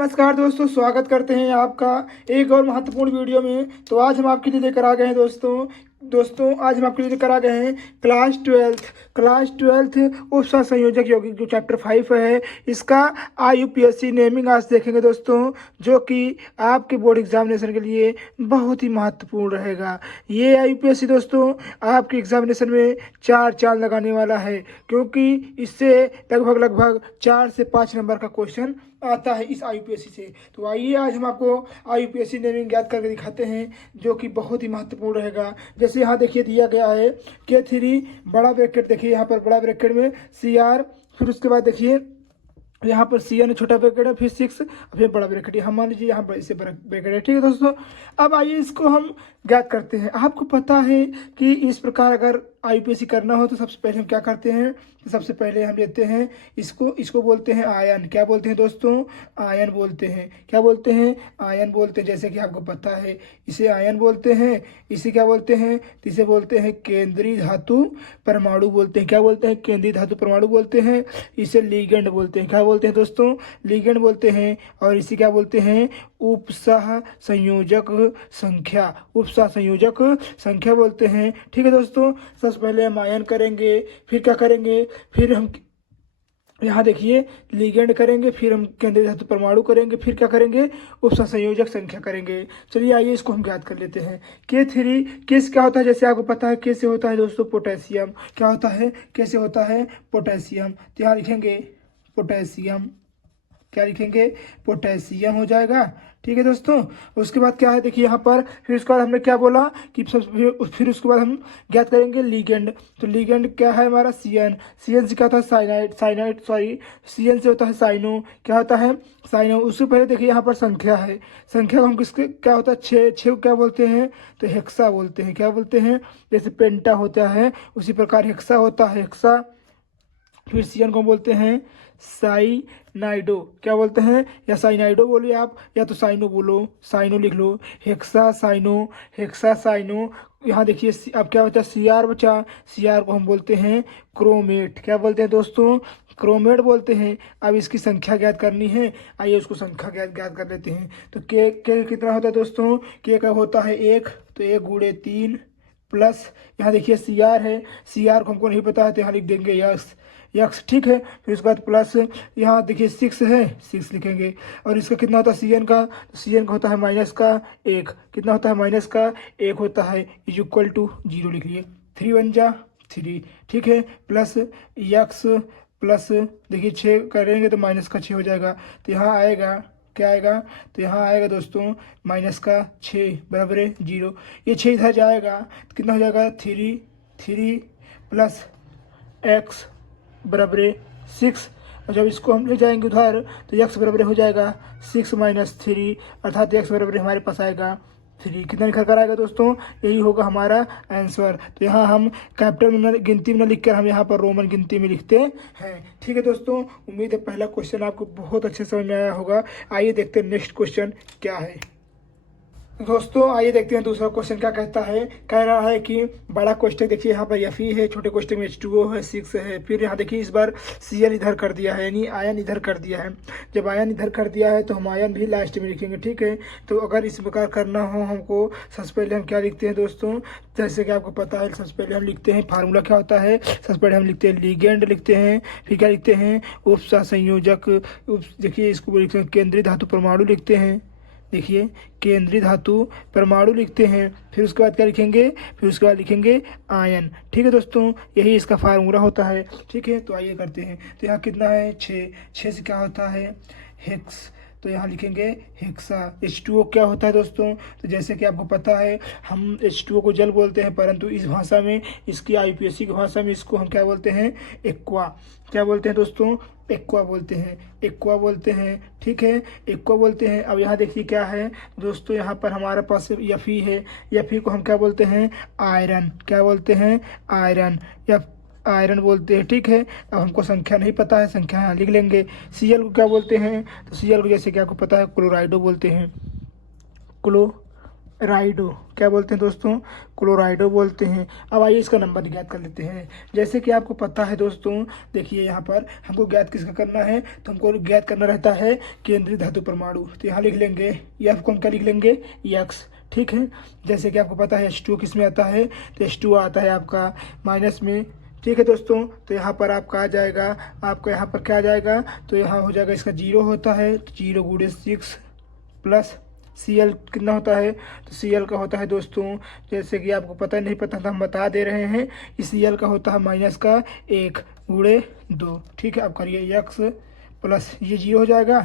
नमस्कार दोस्तों, स्वागत करते हैं आपका एक और महत्वपूर्ण वीडियो में। तो आज हम आपके लिए लेकर आ गए हैं दोस्तों आज हम आपके लिए लेकर आ गए हैं क्लास ट्वेल्थ उपसंघ संयोजक यौगिक जो चैप्टर 5 है। इसका IUPAC नेमिंग आज देखेंगे दोस्तों, जो कि आपके बोर्ड एग्जामिनेशन के लिए बहुत ही महत्वपूर्ण रहेगा। ये IUPAC दोस्तों आपके एग्जामिनेशन में चार चांद लगाने वाला है, क्योंकि इससे लगभग 4 से 5 नंबर का क्वेश्चन आता है इस IUPAC से। तो आइए आज हम आपको IUPAC नेमिंग याद करके दिखाते हैं, जो कि बहुत ही महत्वपूर्ण रहेगा। जैसे यहाँ देखिए दिया गया है K3 बड़ा ब्रैकेट, देखिए यहाँ पर बड़ा ब्रैकेट में CR, फिर उसके बाद देखिए यहाँ पर CN छोटा ब्रैकेट है, फिर 6, फिर बड़ा ब्रैकेट। हम मान लीजिए यहाँ पर इसे बड़ा ब्रैकेट है। ठीक है दोस्तों, अब आइए इसको हम ज्ञात करते हैं। आपको पता है कि इस प्रकार अगर IUPAC करना हो तो सबसे पहले हम क्या करते हैं, तो सबसे पहले हम लेते हैं इसको बोलते हैं आयन। क्या बोलते हैं दोस्तों? आयन बोलते हैं। क्या बोलते हैं? आयन बोलते हैं। जैसे कि आपको पता है इसे आयन बोलते हैं। इसे क्या बोलते हैं? तो इसे बोलते हैं केंद्रीय धातु परमाणु बोलते हैं। क्या बोलते हैं? केंद्रीय धातु परमाणु बोलते हैं। इसे लिगेंड बोलते हैं। क्या बोलते हैं दोस्तों? लिगेंड बोलते हैं। और इसे क्या बोलते हैं? उपसह संयोजक संख्या, उपसह संयोजक संख्या बोलते हैं। ठीक है दोस्तों, सबसे पहले हम आयन करेंगे, फिर क्या करेंगे, फिर हम यहाँ देखिए लिगेंड करेंगे, फिर हम केंद्रीय धातु परमाणु करेंगे, फिर क्या करेंगे, उपसह संयोजक संख्या करेंगे। चलिए आइए इसको हम याद कर लेते हैं। K3 किस क्या होता है? जैसे आपको पता है कैसे होता है दोस्तों, पोटेशियम। क्या होता है? कैसे होता है? पोटेशियम। तो यहाँ लिखेंगे पोटेशियम। क्या लिखेंगे? पोटेशियम हो जाएगा। ठीक है दोस्तों, उसके बाद क्या है देखिए यहाँ पर, फिर उसके बाद हमने क्या बोला कि फिर उसके बाद हम ज्ञात करेंगे लिगेंड। तो लिगेंड क्या है हमारा? CN से क्या होता है? CN से होता है साइनो। क्या होता है? साइनो। उससे पहले देखिए यहाँ पर संख्या है। संख्या को हम किसके क्या होता है? 6 को क्या बोलते हैं? तो हेक्सा बोलते हैं। क्या बोलते हैं? जैसे पेंटा होता है उसी प्रकार हेक्सा होता है, हेक्सा। फिर CN को बोलते हैं साइनाइडो। क्या बोलते हैं? या साइनाइडो बोलिए आप, या तो साइनो बोलो, साइनो लिख लो। Hexa cyano. यहाँ देखिए अब क्या बचा? CR बचा। CR को हम बोलते हैं क्रोमेट। क्या बोलते हैं दोस्तों? क्रोमेट बोलते हैं। अब इसकी संख्या ज्ञात करनी है, आइए उसको संख्या ज्ञात कर लेते हैं। तो के कितना होता है दोस्तों? के का होता है 1, तो 1 गुणे 3 प्लस यहाँ देखिए CR है। CR को हमको नहीं पता है तो यहाँ लिख देंगे यक्स। ठीक है, फिर उसके बाद प्लस यहाँ देखिए 6 है, 6 लिखेंगे। और इसका कितना होता है CN का? तो CN का होता है माइनस का 1। कितना होता है? माइनस का 1 होता है, इज इक्वल टू 0 लिख लिए। 3 1 जा 3। ठीक है, प्लस यक्स प्लस देखिए 6 करेंगे तो माइनस का 6 हो जाएगा। तो यहाँ आएगा क्या आएगा? तो यहाँ आएगा दोस्तों माइनस का 6 बराबर है 0। ये 6 इधर जाएगा तो कितना हो जाएगा? 3 प्लस x बराबर 6। और जब इसको हम ले जाएंगे उधर तो x बराबर हो जाएगा 6 माइनस 3, अर्थात x बराबर हमारे पास आएगा 3। कितना निकल कर आएगा दोस्तों? यही होगा हमारा आंसर। तो यहाँ हम कैपिटल में गिनती में लिखकर हम यहाँ पर रोमन गिनती में लिखते हैं। ठीक है दोस्तों, उम्मीद है पहला क्वेश्चन आपको बहुत अच्छे समझ में आया होगा। आइए देखते हैं नेक्स्ट क्वेश्चन क्या है। दोस्तों आइए देखते हैं दूसरा क्वेश्चन क्या कहता है। कह रहा है कि बड़ा क्वेश्चन देखिए यहाँ पर Fe है, छोटे क्वेश्चन में H2O है, 6 है। फिर यहाँ देखिए इस बार Cl इधर कर दिया है, यानी आयन इधर कर दिया है। जब आयन इधर कर दिया है तो हम आयन भी लास्ट में लिखेंगे। ठीक है, तो अगर इस प्रकार करना हो हमको, सबसे पहले हम क्या लिखते हैं दोस्तों? जैसे कि आपको पता है सबसे पहले हम लिखते हैं फार्मूला क्या होता है। सबसे पहले हम लिखते हैं लिगेंड लिखते हैं, फिर क्या लिखते हैं? उपसह संयोजक। देखिए इसको लिखते हैं केंद्रीय धातु परमाणु लिखते हैं। देखिए केंद्रीय धातु परमाणु लिखते हैं। फिर उसके बाद क्या लिखेंगे? फिर उसके बाद लिखेंगे आयन। ठीक है दोस्तों, यही इसका फार्मूला होता है। ठीक है, तो आइए करते हैं। तो यहाँ कितना है? 6 से क्या होता है? हेक्स। तो यहाँ लिखेंगे हेक्सा। H2O क्या होता है दोस्तों? तो जैसे कि आपको पता है हम H2O को जल बोलते हैं, परंतु इस भाषा में, इसकी IUPAC की भाषा में इसको हम क्या बोलते हैं? एक्वा। क्या बोलते हैं दोस्तों? एक्वा बोलते हैं। ठीक है, एक्वा बोलते हैं। अब यहाँ देखिए क्या है दोस्तों, यहाँ पर हमारे पास Fe है। Fe को हम क्या बोलते हैं? आयरन। क्या बोलते हैं? आयरन या आयरन बोलते हैं। ठीक है, अब हमको संख्या नहीं पता है, संख्या यहाँ लिख लेंगे। Cl को क्या बोलते हैं? तो Cl को जैसे कि आपको पता है क्लोराइडो बोलते हैं, राइडो क्या बोलते हैं दोस्तों, क्लोराइडो बोलते हैं। अब आइए इसका नंबर ज्ञात कर लेते हैं। जैसे कि आपको पता है दोस्तों, देखिए यहाँ पर हमको ज्ञात किसका करना है, तो हमको ज्ञात करना रहता है केंद्रीय धातु परमाणु। तो यहाँ लिख लेंगे एफ को हम क्या लिख लेंगे, एक्स, ठीक है। जैसे कि आपको पता है H2 किस में आता है, तो H2 आता है आपका माइनस में, ठीक है दोस्तों। तो यहाँ पर आपका आ जाएगा, आपका यहाँ पर क्या आ जाएगा, तो यहाँ हो जाएगा इसका 0 होता है, तो 0 गुणे 6 प्लस Cl कितना होता है, तो Cl का होता है दोस्तों, जैसे कि आपको पता नहीं पता था हम बता दे रहे हैं, इस Cl का होता है माइनस का 1 गुणे 2, ठीक है। अब करिए एक्स प्लस ये 0 हो जाएगा,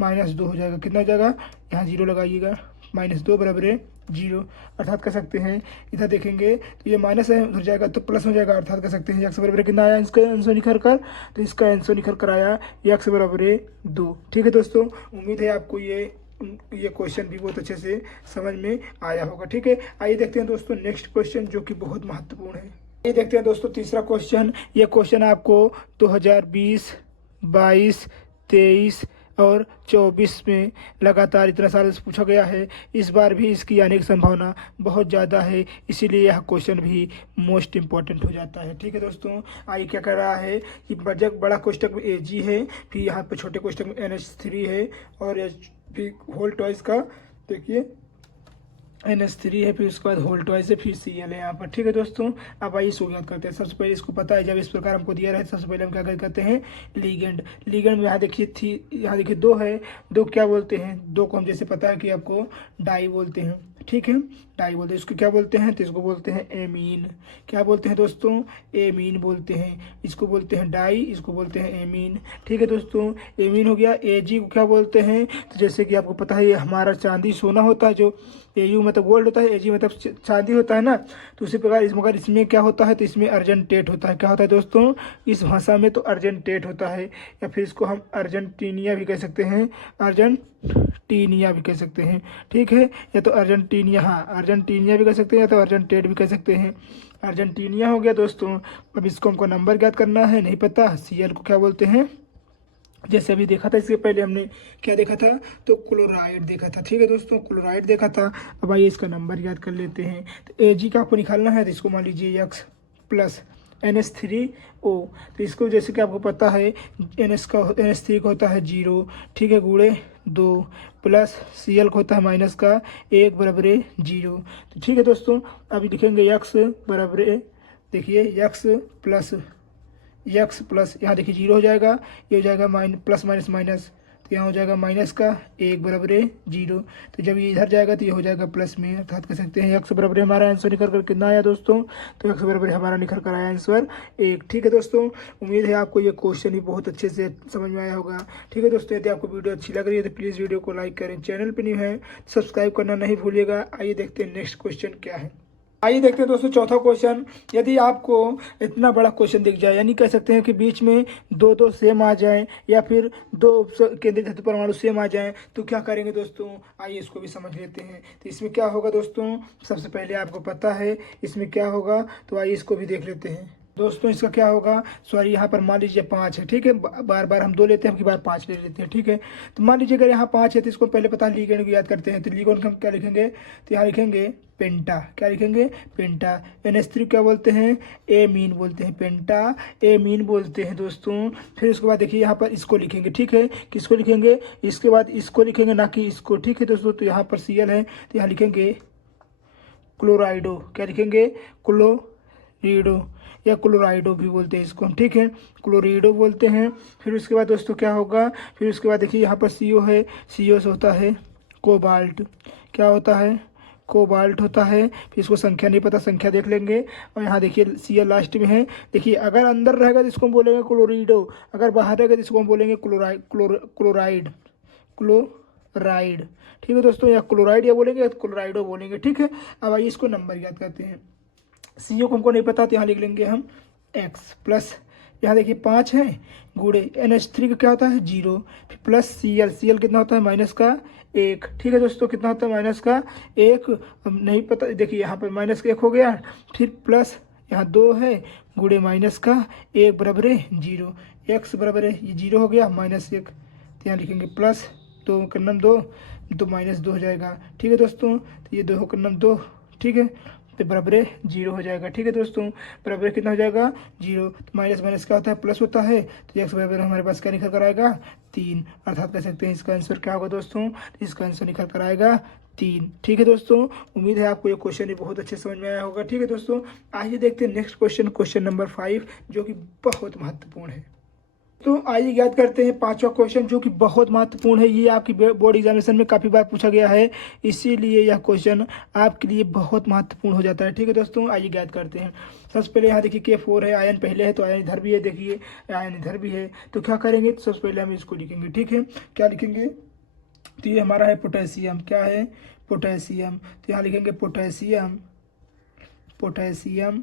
-2 हो जाएगा, कितना हो जाएगा, यहाँ 0 लगाइएगा, -2 बराबर है 0, अर्थात कर सकते हैं इधर देखेंगे तो ये माइनस है, उधर जाएगा तो प्लस हो जाएगा, अर्थात कर सकते हैं एक्स बराबर कितना आया इसका आंसर निखर कर, तो इसका आंसर निखर कर आया एक्स बराबर 2, ठीक है दोस्तों। उम्मीद है आपको ये क्वेश्चन भी बहुत अच्छे से समझ में आया होगा, ठीक है। आइए देखते हैं दोस्तों नेक्स्ट क्वेश्चन जो कि बहुत महत्वपूर्ण है। ये देखते हैं दोस्तों तीसरा क्वेश्चन। ये क्वेश्चन आपको 2020, 22, 23 और 24 में लगातार इतना साल से पूछा गया है। इस बार भी इसकी आने की संभावना बहुत ज़्यादा है, इसीलिए यह क्वेश्चन भी मोस्ट इम्पॉर्टेंट हो जाता है, ठीक है दोस्तों। आइए क्या कर रहा है कि बड़ा कोष्टक में AG है, फिर यहाँ पे छोटे कोष्टक में NH3 है, और फिर होल टॉइस का देखिए NH3 है, फिर उसके बाद होल टॉइस है, फिर Cl है यहाँ पर, ठीक है दोस्तों। अब आइए इसको ज्ञात करते हैं। सबसे पहले इसको पता है जब इस प्रकार हमको दिया रहे, सबसे पहले हम क्या करते हैं, लीगेंड में यहाँ देखिए यहाँ देखिए 2 है, 2 क्या बोलते हैं, 2 को हम जैसे पता है कि आपको डाई बोलते हैं, ठीक है, डाई बोलते हैं। इसको क्या बोलते हैं, तो इसको बोलते हैं एमीन। क्या बोलते हैं दोस्तों, एमीन बोलते हैं। इसको बोलते हैं डाई, इसको बोलते हैं एमीन, ठीक है दोस्तों। एमीन हो गया। Ag को क्या बोलते हैं, तो जैसे कि आपको पता है ये हमारा चांदी सोना होता है, जो Au मतलब गोल्ड होता है, Ag मतलब चांदी होता है ना, तो उसी प्रकार मगर इसमें क्या होता है, तो इसमें अर्जेंटेट होता है। क्या होता है दोस्तों, इस भाषा में तो अर्जेंटेट होता है, या फिर इसको हम अर्जेंटीनिया भी कह सकते हैं, अर्जेंटीनिया भी कह सकते हैं, ठीक है, या तो अर्जेंटीनिया, हाँ अर्जेंटीनिया भी कह सकते हैं, या तो अर्जेंटेट भी कह सकते हैं। अर्जेंटीनिया हो गया दोस्तों। अब इसको हमको नंबर ज्ञात करना है, नहीं पता। Cl को क्या बोलते हैं, जैसे अभी देखा था, इसके पहले हमने क्या देखा था, तो क्लोराइड देखा था, ठीक है दोस्तों, क्लोराइड देखा था। अब आइए इसका नंबर याद कर लेते हैं। तो Ag का आपको निकालना है, तो इसको मान लीजिए x प्लस NH3O, तो इसको जैसे कि आपको पता है NH3 का होता है 0, ठीक है, गुणे 2 प्लस Cl का होता है माइनस का 1 बराबर 0, तो ठीक है दोस्तों। अभी लिखेंगे x बराबर, देखिए x प्लस यहाँ देखिए 0 हो जाएगा, ये हो जाएगा प्लस माइनस माइनस, तो यहाँ हो जाएगा माइनस का 1 बराबर 0, तो जब ये इधर जाएगा तो ये हो जाएगा प्लस में, अर्थात कह सकते हैं x बराबर हमारा आंसर निकल कर कितना आया दोस्तों, तो x बराबर हमारा निकल कर आया आंसर 1, ठीक है दोस्तों। उम्मीद है आपको ये क्वेश्चन भी बहुत अच्छे से समझ में आया होगा, ठीक है दोस्तों। यदि आपको वीडियो अच्छी लग रही है तो प्लीज़ वीडियो को लाइक करें, चैनल पर न्यू है सब्सक्राइब करना नहीं भूलिएगा। आइए देखते हैं नेक्स्ट क्वेश्चन क्या है। आइए देखते हैं दोस्तों चौथा क्वेश्चन। यदि आपको इतना बड़ा क्वेश्चन दिख जाए, यानी कह सकते हैं कि बीच में दो सेम आ जाएं, या फिर 2 केंद्रीय धातु परमाणु सेम आ जाएं, तो क्या करेंगे दोस्तों, आइए इसको भी समझ लेते हैं। तो इसमें क्या होगा दोस्तों, सबसे पहले आपको पता है इसमें क्या होगा, तो आइए इसको भी देख लेते हैं दोस्तों। इसका क्या होगा, सॉरी यहाँ पर मान लीजिए 5 है, ठीक है, बार बार हम 2 लेते हैं, अब की बार 5 ले लेते हैं, ठीक है। तो मान लीजिए अगर यहाँ 5 है, तो इसको पहले पता है लीगेंड को याद करते हैं। तो लीगेंड हम क्या लिखेंगे, तो यहाँ लिखेंगे पेंटा, क्या लिखेंगे, पेंटा। NH3 क्या बोलते हैं, एमीन बोलते हैं, पेंटा एमीन बोलते हैं दोस्तों। फिर उसके बाद देखिए यहाँ पर इसको लिखेंगे, ठीक है, किसको लिखेंगे, इसके बाद इसको लिखेंगे, ना कि इसको, ठीक है दोस्तों। तो यहाँ पर Cl है, तो यहाँ लिखेंगे क्लोराइडो, क्या लिखेंगे, क्लोरीडो या क्लोराइडो भी बोलते हैं इसको, ठीक है, क्लोरीडो बोलते हैं। फिर उसके बाद दोस्तों क्या होगा, फिर उसके बाद देखिए यहाँ पर CO है, CO से होता है कोबाल्ट, क्या होता है, कोबाल्ट होता है। फिर इसको संख्या नहीं पता, संख्या देख लेंगे। और यहाँ देखिए Cl लास्ट में है। देखिए अगर अंदर रहेगा तो इसको हम बोलेंगे क्लोरीडो, अगर बाहर रहेगा तो इसको हम बोलेंगे क्लोराइड, ठीक है दोस्तों, या क्लोराइड या बोलेंगे या क्लोराइडो बोलेंगे, ठीक है। अब आइए इसको नंबर याद करते हैं। CO को हमको नहीं पता, तो यहाँ लिख लेंगे हम x प्लस, यहाँ देखिए 5 है, गुणे NH3 का क्या होता है 0, फिर प्लस Cl कितना होता है माइनस का 1, ठीक है दोस्तों, कितना होता है माइनस का 1, नहीं पता, देखिए यहाँ पर माइनस का 1 हो गया, फिर प्लस यहाँ 2 है, गुणे माइनस का 1 बराबर 0, x बराबर है ये 0 हो गया, -1, तो यहाँ लिखेंगे प्लस 2 2 2 -2 हो जाएगा। ठीक है दोस्तों, तो ये 2 का नाम 2, ठीक है, तो बराबर 0 हो जाएगा। ठीक है दोस्तों, बराबर कितना हो जाएगा 0। तो माइनस माइनस क्या होता है, प्लस होता है, तो x बराबर हमारे पास क्या निकल कर आएगा 3, अर्थात कह सकते हैं इसका आंसर क्या होगा दोस्तों, इसका आंसर निकल कर आएगा 3। ठीक है दोस्तों, उम्मीद है आपको ये क्वेश्चन भी बहुत अच्छे समझ में आया होगा। ठीक है दोस्तों, आइए देखते हैं नेक्स्ट क्वेश्चन, क्वेश्चन नंबर 5, जो कि बहुत महत्वपूर्ण है। तो आइए याद करते हैं पांचवा क्वेश्चन, जो कि बहुत महत्वपूर्ण है। ये आपकी बोर्ड एग्जामिनेशन में काफ़ी बार पूछा गया है, इसीलिए यह क्वेश्चन आपके लिए बहुत महत्वपूर्ण हो जाता है। ठीक है दोस्तों, आइए याद करते हैं। सबसे पहले यहाँ देखिए K4 है, आयन पहले है तो आयन इधर भी है, देखिए आयन इधर भी है, तो क्या करेंगे, तो सबसे पहले हम इसको लिखेंगे। ठीक है, क्या लिखेंगे, तो ये हमारा है पोटेशियम, क्या है पोटेशियम, तो यहाँ लिखेंगे पोटेशियम, पोटेशियम।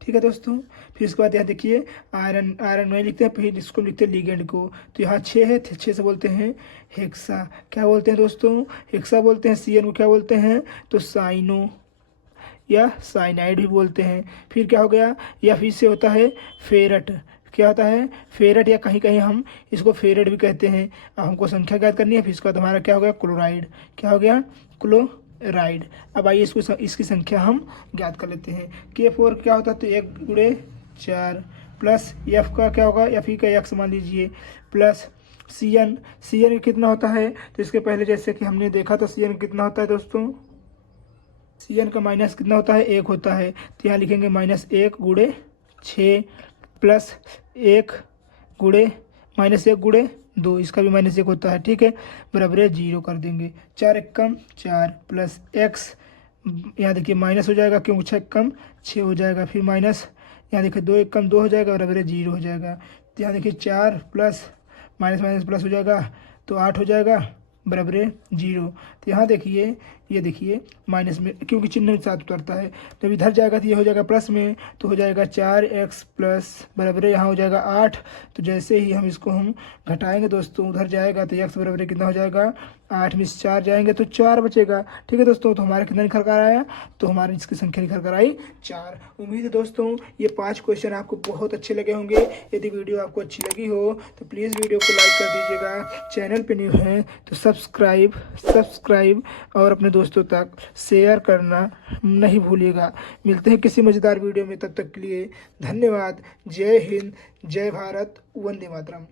ठीक है दोस्तों, फिर इसके बाद यहाँ देखिए आयरन, आयरन नहीं लिखते हैं, फिर इसको लिखते हैं लिगेंड को, तो यहाँ 6 है, 6 से बोलते हैं हेक्सा। क्या बोलते हैं दोस्तों, हेक्सा बोलते हैं। CN को क्या बोलते हैं, तो साइनो या साइनाइड भी बोलते हैं। फिर क्या हो गया, या फिर से होता है फेरट, क्या होता है फेरट, या कहीं कहीं हम इसको फेरट भी कहते हैं। अब हमको संख्या ज्ञात करनी है, फिर इसके बाद हमारा क्या हो गया क्लोराइड, क्या हो गया क्लोराइड। अब आइए इसकी संख्या हम ज्ञात कर लेते हैं। K4 क्या होता है, तो 1 × 4 प्लस F का क्या होगा, Fe का x मान लीजिए, प्लस CN कितना होता है, तो इसके पहले जैसे कि हमने देखा था CN कितना होता है दोस्तों, CN का माइनस कितना होता है 1 होता है, तो यहाँ लिखेंगे -1 × 6 प्लस 1 × -2, इसका भी -1 होता है। ठीक है, बराबर 0 कर देंगे। 4 × 1 = 4 प्लस x, यहाँ देखिए माइनस हो जाएगा क्योंकि 6 × 1 = 6 हो जाएगा, फिर माइनस, यहाँ देखिए 2 × 1 = 2 हो जाएगा, बराबर 0 हो जाएगा। तो यहाँ देखिए 4 प्लस माइनस माइनस प्लस हो जाएगा, तो 8 हो जाएगा, बराबर 0। तो यहाँ देखिए, ये देखिए माइनस में क्योंकि चिन्ह में साथ उतरता है, तो इधर जाएगा तो ये हो जाएगा प्लस में, तो हो जाएगा 4x प्लस बराबर यहाँ हो जाएगा 8। तो जैसे ही हम इसको हम घटाएंगे दोस्तों, उधर जाएगा तो x बराबर कितना हो जाएगा 8 में 4 जाएंगे तो 4 बचेगा। ठीक है दोस्तों, तो हमारा कितना निकल कर आया, तो हमारी इसकी संख्या निकल कर आई 4। उम्मीद है दोस्तों ये 5 क्वेश्चन आपको बहुत अच्छे लगे होंगे। यदि वीडियो आपको अच्छी लगी हो तो प्लीज़ वीडियो को लाइक कर दीजिएगा, चैनल पे न्यू है तो सब्सक्राइब और अपने दोस्तों तक शेयर करना नहीं भूलिएगा। मिलते हैं किसी मज़ेदार वीडियो में, तब तक के लिए धन्यवाद। जय हिंद, जय भारत, वंदे मातरम।